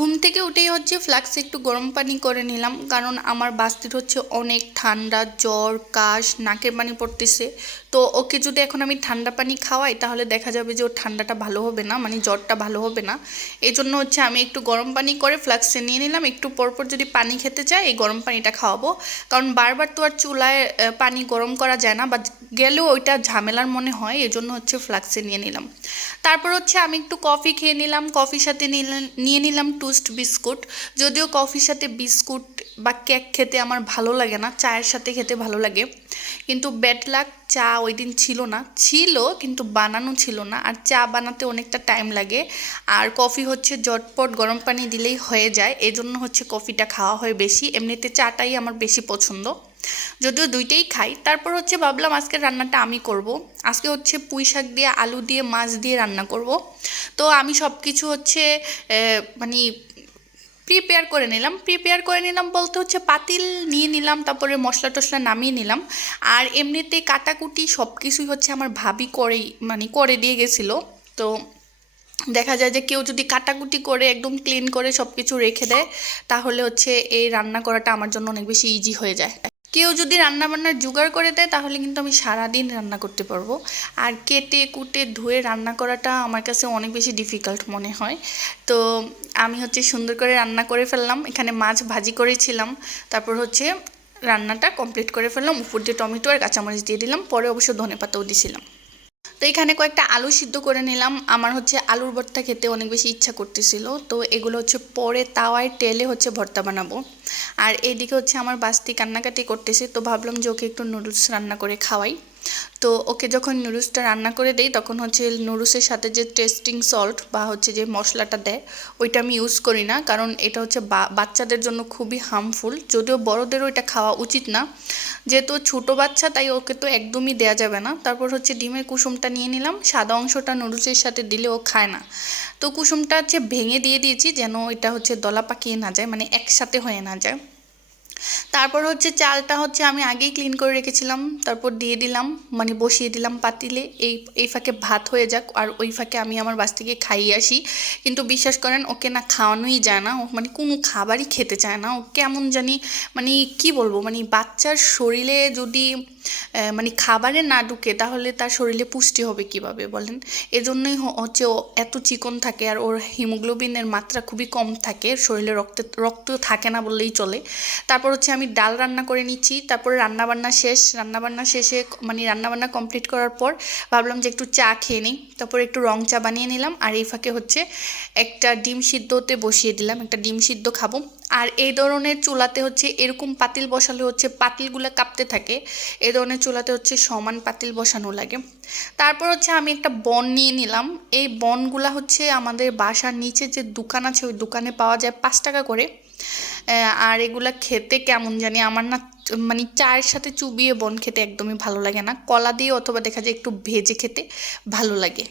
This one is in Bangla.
ঘুম থেকে উঠেই হচ্ছে ফ্লাক্সে একটু গরম পানি করে নিলাম, কারণ আমার বাস্তির হচ্ছে অনেক ঠান্ডা, জ্বর, কাশ, নাকের পানি পড়তেছে। তো ওকে যদি এখন আমি ঠান্ডা পানি খাওয়াই তাহলে দেখা যাবে যে ওর ঠান্ডাটা ভালো হবে না, মানে জ্বরটা ভালো হবে না। এই জন্য হচ্ছে আমি একটু গরম পানি করে ফ্লাক্সে নিয়ে নিলাম। একটু পরপর যদি পানি খেতে চায় এই গরম পানিটা খাওয়াবো, কারণ বারবার তো আর চুলায় পানি গরম করা যায় না, বা গেলেও ওইটা ঝামেলার মনে হয়। এই জন্য হচ্ছে ফ্লাক্সে নিয়ে নিলাম। তারপর হচ্ছে আমি একটু কফি খেয়ে নিলাম। কফির সাথে নিয়ে নিলাম টোস্ট বিস্কুট। যদিও কফির সাথে বিস্কুট বা কেক খেতে আমার ভালো লাগে না, চায়ের সাথে খেতে ভালো লাগে। কিন্তু ব্যাড লাক, চা ওই দিন ছিল না, ছিল কিন্তু বানানো ছিল না, আর চা বানাতে অনেকটা টাইম লাগে। আর কফি হচ্ছে ঝটপট গরম পানি দিলেই হয়ে যায়, এজন্য হচ্ছে কফিটা খাওয়া হয় বেশি। এমনিতে চাটাই আমার বেশি পছন্দ, যদিও দুইটাই খাই। তারপর হচ্ছে ভাবলাম আজকের রান্নাটা আমি করব। আজকে হচ্ছে পুঁই শাক দিয়ে, আলু দিয়ে, মাছ দিয়ে রান্না করব। তো আমি সব কিছু হচ্ছে মানে প্রিপেয়ার করে নিলাম বলতে হচ্ছে পাতিল নিয়ে নিলাম, তারপরে মশলা টশলা নামিয়ে নিলাম। আর এমনিতে কাটাকুটি সব কিছুই হচ্ছে আমার ভাবি করেই, মানে করে দিয়ে গেছিলো। তো দেখা যায় যে কেউ যদি কাটাকুটি করে একদম ক্লিন করে সব কিছু রেখে দেয়, তাহলে হচ্ছে এই রান্না করাটা আমার জন্য অনেক বেশি ইজি হয়ে যায়। কেউ যদি রান্না বান্নার জোগাড় করে দেয় তাহলে কিন্তু আমি সারাদিন রান্না করতে পারবো। আর কেটে কুটে ধুয়ে রান্না করাটা আমার কাছে অনেক বেশি ডিফিকাল্ট মনে হয়। তো আমি হচ্ছে সুন্দর করে রান্না করে ফেললাম। এখানে মাছ ভাজি করেছিলাম, তারপর হচ্ছে রান্নাটা কমপ্লিট করে ফেললাম। উপর দিয়ে টমেটো আর কাঁচামরিচ দিয়ে দিলাম, পরে অবশ্য ধনেপাতাও দিয়েছিলাম। তো এখানে কয়েকটা আলু সিদ্ধ করে নিলাম। আমার হচ্ছে আলুর ভর্তা খেতে অনেক বেশি ইচ্ছা করতেছিল, তো এগুলো হচ্ছে পরে তাওয়ায় তেলে হচ্ছে ভর্তা বানাবো। আর এইদিকে হচ্ছে আমার বাস্তি কান্নাকাটি করতেছে, তো ভাবলাম যে ওকে একটু নুডলস রান্না করে খাওয়াই। তো ওকে যখন নুডলসটা রান্না করে দেই তখন হচ্ছে নুডলসের সাথে যে টেস্টিং সল্ট বা হচ্ছে যে মশলাটা দেয় ওইটা আমি ইউজ করি না, কারণ এটা হচ্ছে বাচ্চাদের জন্য খুবই হার্মফুল। যদিও বড়দেরও এটা খাওয়া উচিত না, যেহেতু ছোটো বাচ্চা তাই ওকে তো একদমই দেয়া যাবে না। তারপর হচ্ছে ডিমের কুসুমটা নিয়ে নিলাম, সাদা অংশটা নুডলসের সাথে দিলে ও খায় না। তো কুসুমটা হচ্ছে ভেঙে দিয়ে দিয়েছি যেন এটা হচ্ছে দলা পাকিয়ে না যায়, মানে একসাথে হয়ে না যায়। তারপর হচ্ছে চালটা হচ্ছে আমি আগেই ক্লিন করে রেখেছিলাম, তারপর দিয়ে দিলাম, মানে বসিয়ে দিলাম পাতিলে। এই ফাঁকে ভাত হয়ে যাক আর ওই ফাঁকে আমি আমার বাচ্চাকে খাইয়ে আসি। কিন্তু বিশ্বাস করেন ওকে না খাওয়ানোই যায় না, ও মানে কোনো খাবারই খেতে চায় না। ও কেমন জানি, মানে কি বলবো, মানে বাচ্চার শরীরে যদি মানে খাবারে না ঢুকে তাহলে তার শরীরে পুষ্টি হবে কিভাবে বলেন। এজন্যই হচ্ছে ও এত চিকন থাকে, আর ওর হিমোগ্লোবিনের মাত্রা খুবই কম থাকে শরীরে, রক্ত থাকে না বললেই চলে। তারপর হচ্ছে আমি ডাল রান্না করে নিচ্ছি। তারপরে রান্নাবান্না শেষে মানে রান্নাবান্না কমপ্লিট করার পর ভাবলাম যে একটু চা খেয়ে নিই, তারপর একটু রং চা বানিয়ে নিলাম। আর এই ফাঁকে হচ্ছে একটা ডিম সিদ্ধ হতে বসিয়ে দিলাম, একটা ডিম সিদ্ধ খাবো। আর এই ধরনের চুলাতে হচ্ছে এরকম পাতিল বসালে হচ্ছে পাতিলগুলো কাঁপতে থাকে, এই ধরনের চুলাতে হচ্ছে সমান পাতিল বসানো লাগে। তারপর হচ্ছে আমি একটা বন নিয়ে নিলাম। এই বনগুলা হচ্ছে আমাদের বাসার নিচে যে দোকান আছে ওই দোকানে পাওয়া যায় 5 টাকা করে। আর এগুলা খেতে কেমন জানি আমার না, মানে চায়ের সাথে চুবিয়ে বন খেতে একদমই ভালো লাগে না, কলা দিয়ে অথবা দেখা যায় একটু ভেজে খেতে ভালো লাগে।